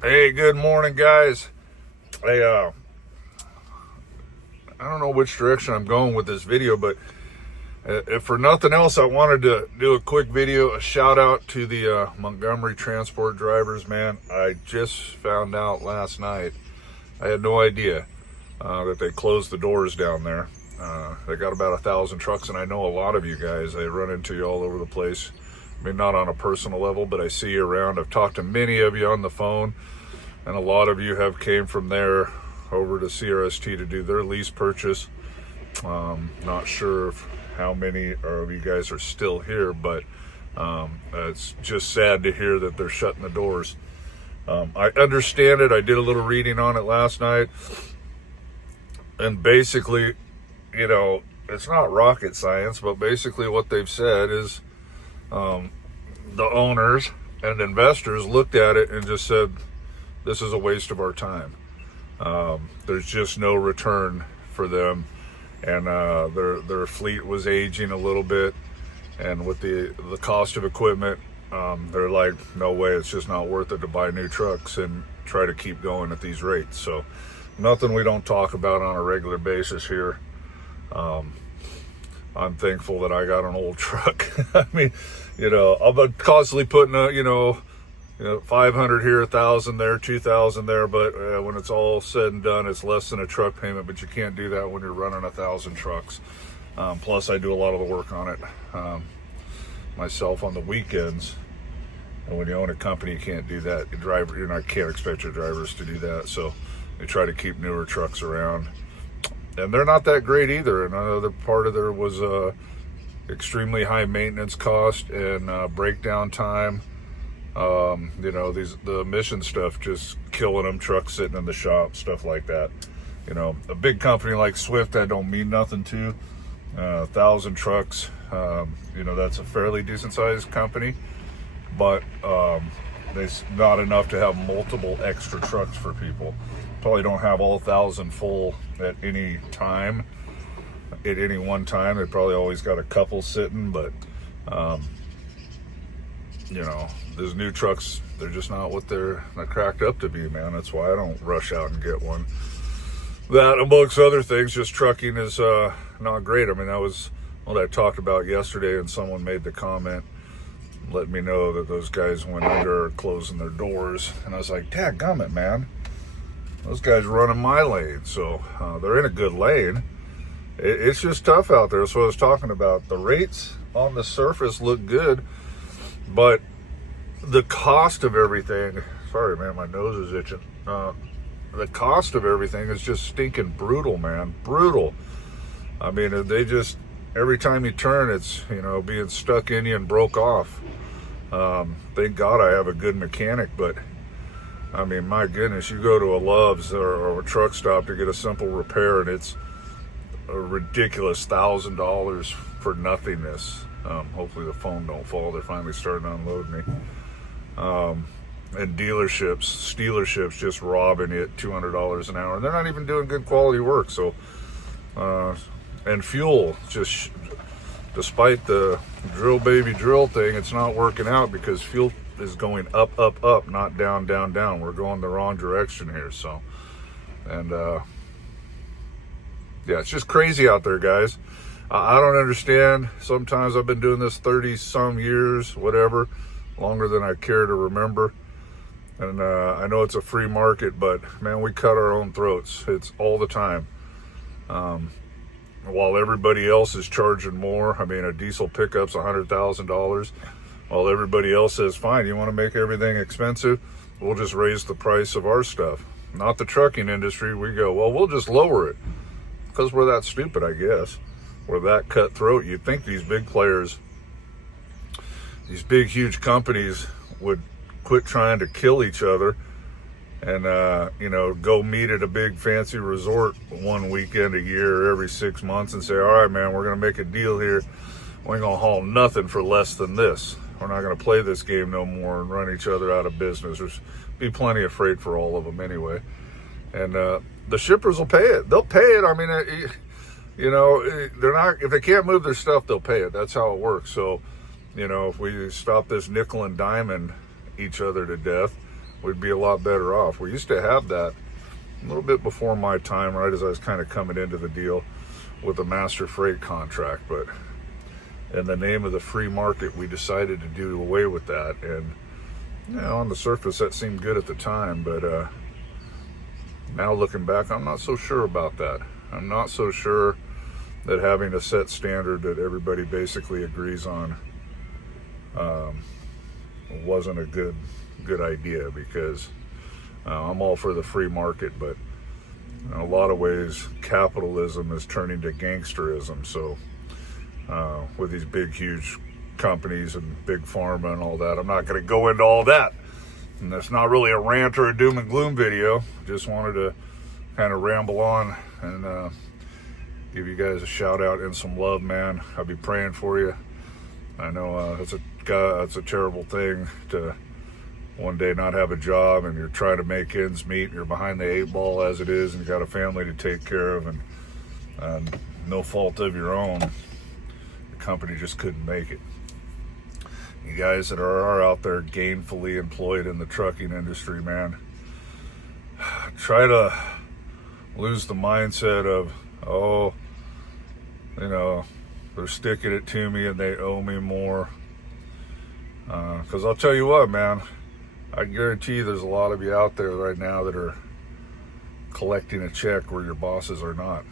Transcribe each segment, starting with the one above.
Hey, good morning, guys. Hey, I don't know which direction I'm going with this video, but if for nothing else, I wanted to do a quick video, a shout out to the Montgomery transport drivers, man. I just found out last night, I had no idea that they closed the doors down there. They got about 1,000 trucks, and I know a lot of you guys, they run into you all over the place. I mean, not on a personal level, but I see you around. I've talked to many of you on the phone, and a lot of you have came from there over to CRST to do their lease purchase. Not sure how many of you guys are still here, but it's just sad to hear that they're shutting the doors. I understand it. I did a little reading on it last night, and basically, you know, it's not rocket science, but basically what they've said is the owners and investors looked at it and just said, this is a waste of our time. There's just no return for them, and their fleet was aging a little bit, and with the cost of equipment, they're like, no way, it's just not worth it to buy new trucks and try to keep going at these rates. So nothing we don't talk about on a regular basis here. I'm thankful that I got an old truck. I mean, you know, I'm constantly putting 500 here, 1,000 there, 2,000 there, but when it's all said and done, it's less than a truck payment. But you can't do that when you're running 1,000 trucks. Plus, I do a lot of the work on it myself on the weekends. And when you own a company, you can't do that. Can't expect your drivers to do that. So they try to keep newer trucks around. And they're not that great either. Another part of there was extremely high maintenance cost and breakdown time. The emission stuff just killing them, trucks sitting in the shop, stuff like that. You know, a big company like Swift, that don't mean nothing to. 1,000 trucks, that's a fairly decent sized company, but there's not enough to have multiple extra trucks for people. Probably don't have all 1,000 full at any time. At any one time, they probably always got a couple sitting, but those new trucks, they're just not what they're cracked up to be, man. That's why I don't rush out and get one. That, amongst other things, just trucking is not great. I mean, that was what I talked about yesterday, and someone made the comment, letting me know that those guys went under or closing their doors. And I was like, dadgummit, man. Those guys running my lane, so they're in a good lane. It's just tough out there. So I was talking about the rates on the surface look good, but the cost of everything, sorry man, my nose is itching. The cost of everything is just stinking brutal, man. Brutal. I mean, they just, every time you turn, it's, being stuck in you and broke off. Thank God I have a good mechanic, but I mean, my goodness, you go to a Love's or a truck stop to get a simple repair, and it's a ridiculous $1,000 for nothingness. Hopefully the phone don't fall. They're finally starting to unload me. And dealerships just robbing it $200 an hour. And they're not even doing good quality work. So, and fuel, just despite the drill baby drill thing, it's not working out because fuel is going up, up, up, not down, down, down. We're going the wrong direction here. So, and yeah, it's just crazy out there, guys. I don't understand. Sometimes I've been doing this 30 some years, whatever, longer than I care to remember. And I know it's a free market, but man, we cut our own throats. It's all the time. While everybody else is charging more, I mean, a diesel pickup's $100,000. While everybody else says, fine, you want to make everything expensive? We'll just raise the price of our stuff. Not the trucking industry. We go, well, we'll just lower it. Because we're that stupid, I guess. We're that cutthroat. You'd think these big players, these big, huge companies would quit trying to kill each other and, go meet at a big fancy resort one weekend a year or every 6 months and say, all right, man, we're going to make a deal here. We ain't going to haul nothing for less than this. We're not going to play this game no more and run each other out of business. There's be plenty of freight for all of them anyway. And the shippers will pay it. They'll pay it. I mean, they're not, if they can't move their stuff, they'll pay it. That's how it works. So, if we stop this nickel and diamond each other to death, we'd be a lot better off. We used to have that a little bit before my time, right as I was kind of coming into the deal with the master freight contract, but in the name of the free market, we decided to do away with that. And on the surface, that seemed good at the time, but now looking back, I'm not so sure about that. I'm not so sure that having a set standard that everybody basically agrees on wasn't a good idea, because I'm all for the free market, but in a lot of ways capitalism is turning to gangsterism. So with these big huge companies and big pharma and all that, I'm not going to go into all that, and that's not really a rant or a doom and gloom video. Just wanted to kind of ramble on and give you guys a shout out and some love, man. I'll be praying for you. I know it's a terrible thing to one day not have a job, and you're trying to make ends meet, and you're behind the 8 ball as it is, and you got a family to take care of, and no fault of your own, the company just couldn't make it. You guys that are out there gainfully employed in the trucking industry, man, try to lose the mindset of, oh, they're sticking it to me and they owe me more. Because I'll tell you what, man, I guarantee you there's a lot of you out there right now that are collecting a check where your bosses are not.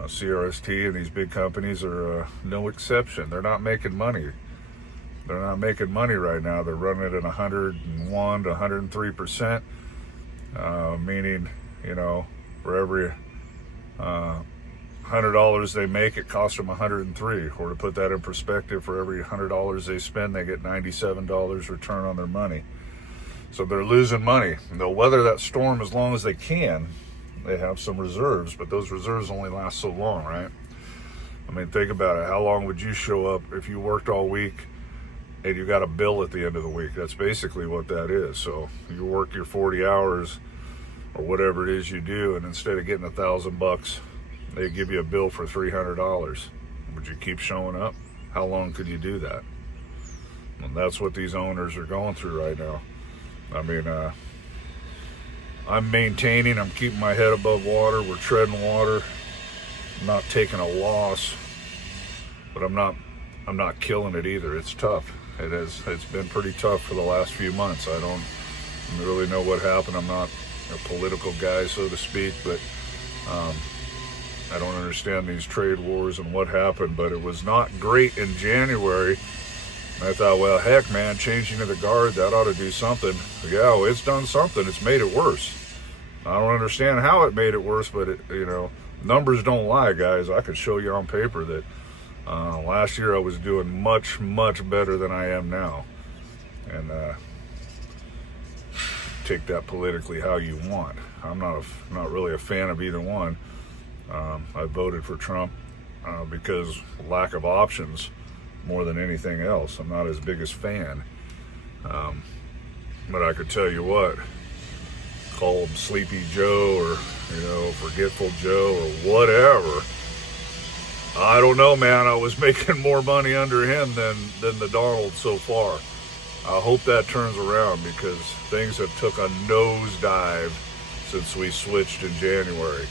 CRST and these big companies are no exception. They're not making money. They're not making money right now. They're running it at 101 to 103%, meaning, for every $100 they make, it costs them 103. Or to put that in perspective, for every $100 they spend, they get $97 return on their money. So they're losing money. And they'll weather that storm as long as they can. They have some reserves, but those reserves only last so long, right? I mean, think about it. How long would you show up if you worked all week and you got a bill at the end of the week? That's basically what that is. So you work your 40 hours or whatever it is you do, and instead of getting $1,000, they give you a bill for $300. Would you keep showing up? How long could you do that? And that's what these owners are going through right now. I mean, I'm maintaining, I'm keeping my head above water, we're treading water. I'm not taking a loss, but I'm not killing it either. It's tough. It's been pretty tough for the last few months. I don't really know what happened. I'm not a political guy, so to speak, but I don't understand these trade wars and what happened, but it was not great in January. I thought, well, heck, man, changing of the guard, that ought to do something. Yeah, well, it's done something. It's made it worse. I don't understand how it made it worse, but numbers don't lie, guys. I could show you on paper that last year I was doing much, much better than I am now. And take that politically how you want. I'm not really a fan of either one. I voted for Trump because lack of options more than anything else. I'm not his biggest fan. But I could tell you what, call him Sleepy Joe or, Forgetful Joe or whatever. I don't know, man. I was making more money under him than the Donald so far. I hope that turns around, because things have took a nosedive since we switched in January.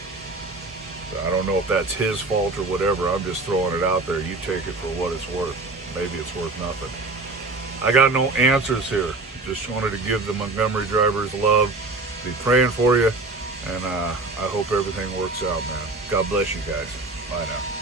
I don't know if that's his fault or whatever. I'm just throwing it out there. You take it for what it's worth. Maybe it's worth nothing. I got no answers here. Just wanted to give the Montgomery drivers love. Be praying for you. And I hope everything works out, man. God bless you guys. Bye now.